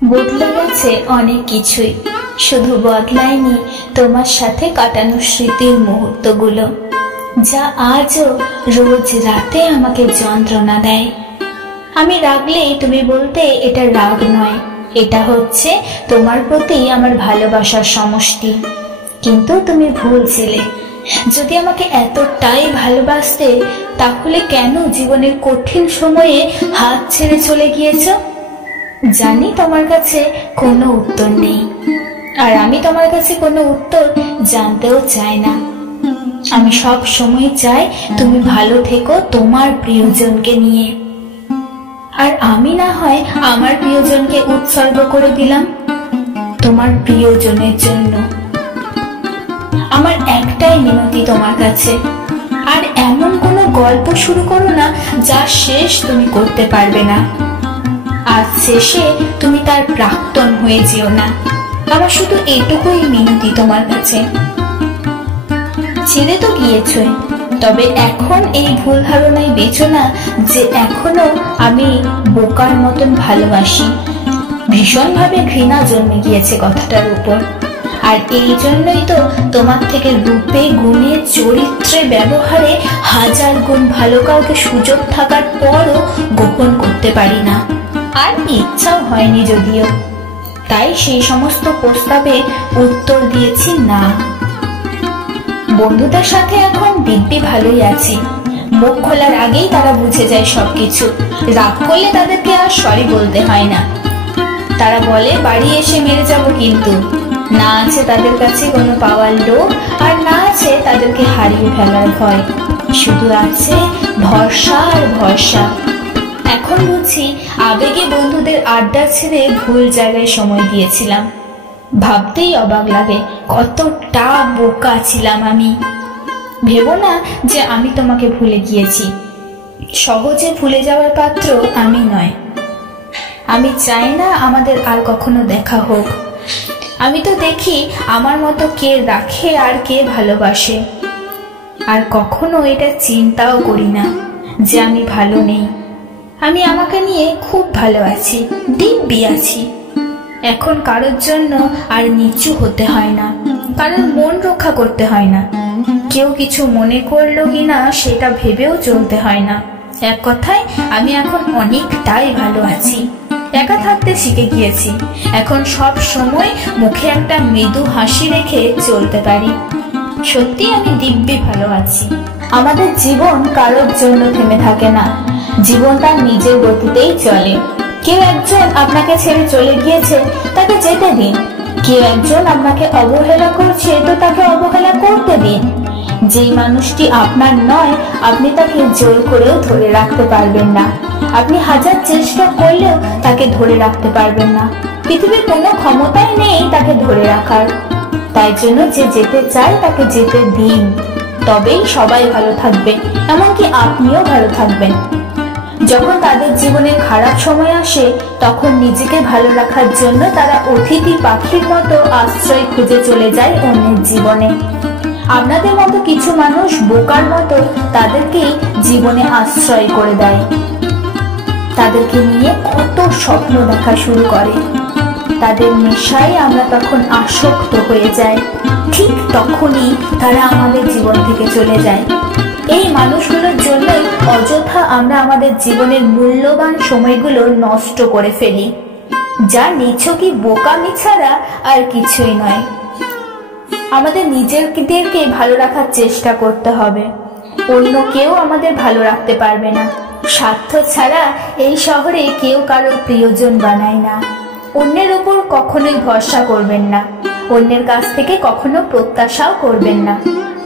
বদলে গেছে অনেক কিছুই, শুধু বদলায়নি তোমার সাথে কাটানো স্মৃতির মুহূর্তগুলো, যা আজও রোজ রাতে আমাকে যন্ত্রণা দেয়। আমি রাগলেই তুমি বলতে এটা রাগ নয়, এটা হচ্ছে তোমার প্রতি আমার ভালোবাসার সমষ্টি। কিন্তু তুমি ভুল ছিলে। যদি আমাকে এতটাই ভালোবাসতে, তাহলে কেন জীবনের কঠিন সময়ে হাত ছেড়ে চলে গিয়েছ? জানি তোমার কাছে কোনো উত্তর নেই, আর আমি তোমার কাছে কোনো উত্তর জানতেও চাই না। আমি সব সময় চাই তুমি ভালো থেকো তোমার প্রিয়জনকে নিয়ে, আর আমি না হয় আমার প্রিয়জনকে উৎসর্গ করে দিলাম তোমার প্রিয়জনের জন্য। আমার একটাই মিনতি তোমার কাছে, আর এমন কোনো গল্প শুরু করো না যা শেষ তুমি করতে পারবে না। আজ শেষে তুমি তার প্রাক্তন হয়ে যেও না। আমার শুধু এটুকুই মিনতি তোমার কাছে। ছেড়ে তো গিয়েছই, তবে এখন এই ভুল ধারণায় বেচো না যে এখনো আমি বোকার মতন ভালোবাসি। ভীষণভাবে ঘৃণা জন্মে গিয়েছে কথাটার উপর, আর এই জন্যই তো তোমার থেকে রূপে গুণে চরিত্রে ব্যবহারে হাজার গুণ ভালো কাউকে সুযোগ থাকার পরও গোপন করতে পারি না, আর ইচ্ছাও হয়নি যদিও। তাই সেই সমস্ত প্রস্তাবে উত্তর দিয়েছি না। বন্ধুদের সাথে এখন দিব্যি ভালোই আছি। মুখ খোলার আগেই তারা বুঝে যায় সবকিছু। রাগ করলে তাদেরকে আর সরি বলতে হয় না। তারা বলে বাড়ি এসে মেরে যাব, কিন্তু না আছে তাদের কাছে কোনো পাওয়ার লোভ, আর না আছে তাদেরকে হারিয়ে ফেলার ভয়। শুধু আছে ভরসা আর ভরসা। এখন বুঝি আবেগে বন্ধুদের আড্ডা ছেড়ে ভুল জায়গায় সময় দিয়েছিলাম। ভাবতেই অবাক লাগে কতটা বোকা ছিলাম আমি। ভেবো না যে আমি তোমাকে ভুলে গিয়েছি। সহজে ভুলে যাওয়ার পাত্র আমি নয়। আমি চাই না আমাদের আর কখনো দেখা হোক। আমি তো দেখি আমার মতো কে রাখে আর কে ভালোবাসে, আর কখনো এটা চিন্তাও করি না যে আমি ভালো নেই। আমি আমাকে নিয়ে খুব ভালো আছি, দিব্যি আছি। এখন কারোর জন্য আর নিচু হতে হয় না, কারোর মন রক্ষা করতে হয় না। কেউ কিছু মনে করলো কিনা সেটা ভেবেও চলতে হয় না। এক কথায় আমি এখন অনেকটাই ভালো আছি। একা থাকতে শিখে গিয়েছি। এখন সব সময় মুখে একটা মৃদু হাসি রেখে চলতে পারি। সত্যি আমি দিব্যি ভালো আছি। আমাদের জীবন কারোর জন্য থেমে থাকে না, জীবন তার নিজের গতিতেই চলে। কেউ একজন আপনাকে ছেড়ে চলে গিয়েছে, তাকে যেতে দিন। কেউ একজন আপনাকে অবহেলা করছে, তো তাকে অবহেলা করতে দিন। যেই মানুষটি আপনার নয়, আপনি তাকে জোর করেও ধরে রাখতে পারবেন না। আপনি হাজার চেষ্টা করলেও তাকে ধরে রাখতে পারবেন না। পৃথিবীর কোনো ক্ষমতাই নেই তাকে ধরে রাখার। তাই জন্য যে যেতে চায় তাকে যেতে দিন, তবেই সবাই ভালো থাকবে, এমনকি আপনিও ভালো থাকবেন। যখন তাদের জীবনে খারাপ সময় আসে, তখন নিজেকে ভালো রাখার জন্য তারা অতিথি পাখির মতো আশ্রয় খুঁজে চলে যায় অন্যের জীবনে। আপনাদের মতো কিছু মানুষ বোকার মতো তাদেরকেই জীবনে আশ্রয় করে দেয়। তাদেরকে নিয়ে কত স্বপ্ন দেখা শুরু করে। তাদের নেশায় আমরা তখন আসক্ত হয়ে যাই। ঠিক তখনই তারা আমাদের জীবন থেকে চলে যায়। এই মানুষগুলোর জন্যই অযথা আমরা আমাদের জীবনের মূল্যবান সময়গুলো নষ্ট করে ফেলি, যা নিছকই বোকামি ছাড়া আর কিছুই নয়। আমাদের নিজেদেরকে ভালো রাখার চেষ্টা করতে হবে। অন্য কেউ আমাদের ভালো রাখতে পারবে না। স্বার্থ ছাড়া এই শহরে কেউ কারোর প্রিয়জন বানায় না। অন্যের উপর কখনোই ভরসা করবেন না। অন্যের কাছ থেকে কখনো প্রত্যাশাও করবেন না।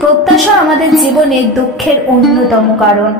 প্রত্যাশা আমাদের জীবনে দুঃখের অন্যতম কারণ।